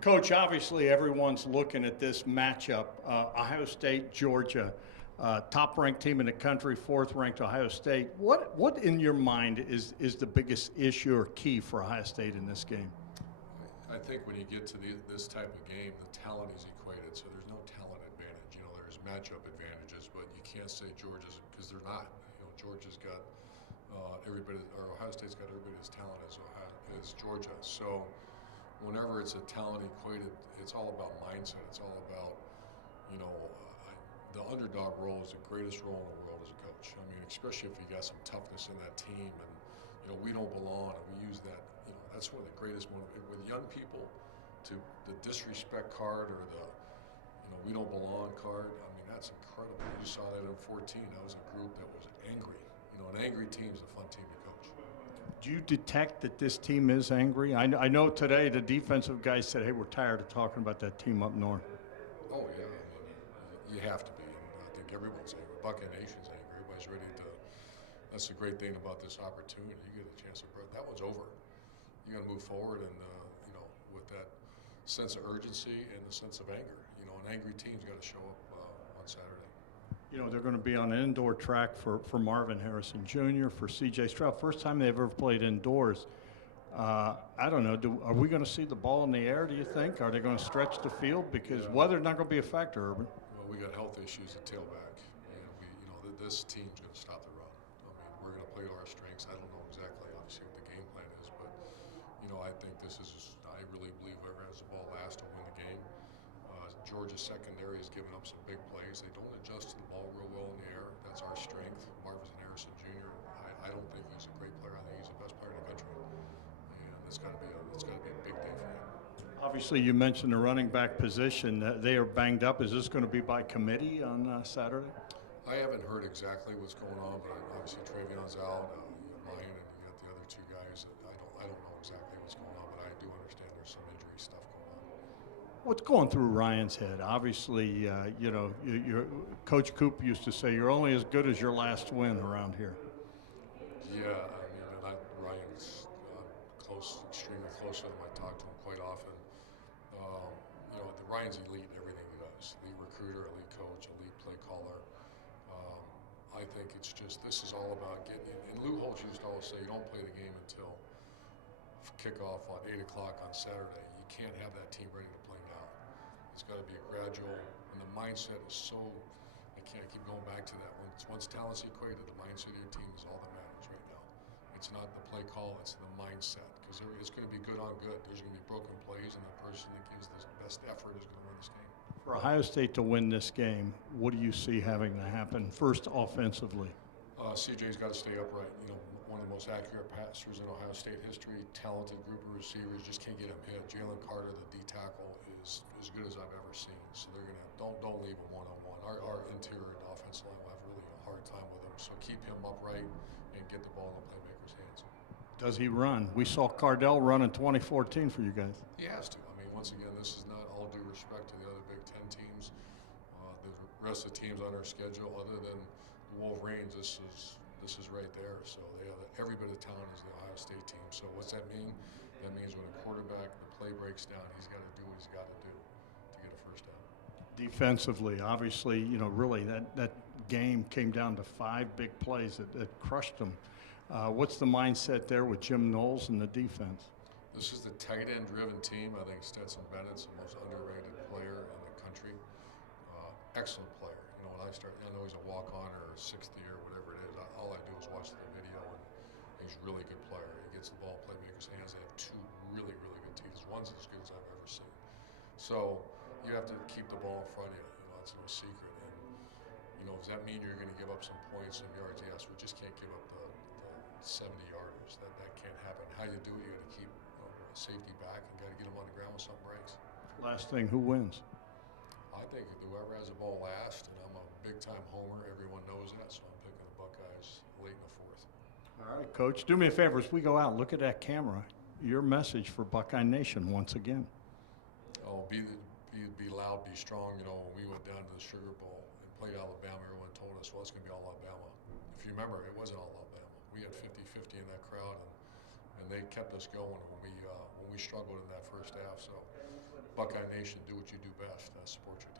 Coach, obviously everyone's looking at this matchup. Ohio State, Georgia, top-ranked team in the country, fourth-ranked Ohio State. What in your mind is the biggest issue or key for Ohio State in this game? I think when you get to this type of game, the talent is equated, so there's no talent advantage. You know, there's matchup advantages, but you can't say Georgia's, because they're not. You know, Georgia's got everybody, or Ohio State's got everybody as talented as Georgia. So whenever it's a talent equated, it's all about mindset. It's all about, you know, the underdog role is the greatest role in the world as a coach. I mean, especially if you got some toughness in that team, and you know, we don't belong, and we use that. You know, that's one of the greatest with young people, to the disrespect card, or the, you know, we don't belong card. I mean, that's incredible. You saw that in 14. That was a group that was angry. You know, an angry team is a fun team to coach. Do you detect that this team is angry? I know today the defensive guys said, hey, we're tired of talking about that team up north. Oh, yeah. I mean, you have to be. And I think everyone's angry. Buckeye Nation's angry. Everybody's ready to. That's the great thing about this opportunity. You get a chance to break. That one's over. You got to move forward, and you know, with that sense of urgency and the sense of anger. You know, an angry team's got to show up on Saturday. You know, they're going to be on an indoor track for Marvin Harrison Jr., for C.J. Stroud. First time they've ever played indoors. I don't know. Are we going to see the ball in the air, do you think? Are they going to stretch the field? Because weather's not going to be a factor, Urban. Well, we got health issues at tailback. And this team's going to stop the run. I mean, we're going to play to our strengths. I don't know exactly, obviously, what the game plan is. But, you know, I think I really believe whoever has the ball last will win the game. Georgia's secondary has given up some big plays. They don't adjust to the ball real well in the air. That's our strength. Marvin Harrison Jr., I don't think he's a great player. I think he's the best player in the country. And it's got to be a big day for him. Obviously, you mentioned the running back position. They are banged up. Is this going to be by committee on Saturday? I haven't heard exactly what's going on, but obviously Trayvion's out, Meyer, and you got the other two guys. I don't know exactly what's going on, but I do understand there's some injury stuff going on. What's going through Ryan's head? Obviously, you know, Coach Coop used to say you're only as good as your last win around here. Yeah, I mean, Ryan's extremely close with him. I talk to him quite often. You know, Ryan's elite in everything he does. Elite recruiter, elite coach, elite play caller. I think it's just, this is all about getting, and Lou Holtz used to always say, you don't play the game until kickoff on 8 o'clock on Saturday. You can't have that team ready to play now. It's got to be a gradual, and the mindset is so, I can't keep going back to that. Once talent's equated, the mindset of your team is all that matters right now. It's not the play call, it's the mindset, because it's going to be good on good. There's going to be broken plays, and the person that gives the best effort is going to win this game. For Ohio State to win this game, what do you see having to happen first offensively? CJ's got to stay upright. You know, one of the most accurate passers in Ohio State history, talented group of receivers, just can't get him hit. Jalen Carter, the D tackle, is as good as I've ever seen. So they're gonna don't leave him one-on-one. Our interior and offensive line will have really a hard time with him. So keep him upright and get the ball in the playmaker's hands. Does he run? We saw Cardell run in 2014 for you guys. He has to. I mean, once again, this is not all due respect to the other Big Ten teams. The rest of the teams on our schedule, other than the Wolverines, this is right there. So they have every bit of talent as the Ohio State team. So what's that mean? That means when a quarterback, the play breaks down, he's got to do what he's got to do to get a first down. Defensively, obviously, you know, really that game came down to 5 big plays that crushed them. What's the mindset there with Jim Knowles and the defense? This is the tight end driven team. I think Stetson Bennett's the most underrated player in the country. Excellent player. You know, when I know he's a walk-on or 6th year, whatever it is. All I do is watch the video, and he's a really good player. He gets the ball in playmakers' hands. They have 2 really, really good teams. One's as good as I've ever seen. So you have to keep the ball in front of you. You know, that's no secret. And you know, does that mean you're going to give up some points, some yards? Yes, we just can't give up the 70-yarders. That can't happen. How you do it, you got to keep safety back and got to get them on the ground when something breaks. Last thing, who wins? I think whoever has the ball last, and I'm a big-time homer. Everyone knows that, so I'm picking the Buckeyes late in the 4th. All right, Coach, do me a favor. As we go out, look at that camera. Your message for Buckeye Nation once again. Oh, be loud, be strong. You know, when we went down to the Sugar Bowl and played Alabama, everyone told us, well, it's going to be all Alabama. If you remember, it wasn't all Alabama. We had 50-50 in that crowd, and they kept us going when we struggled in that first half. So Buckeye Nation, do what you do best. Support your team.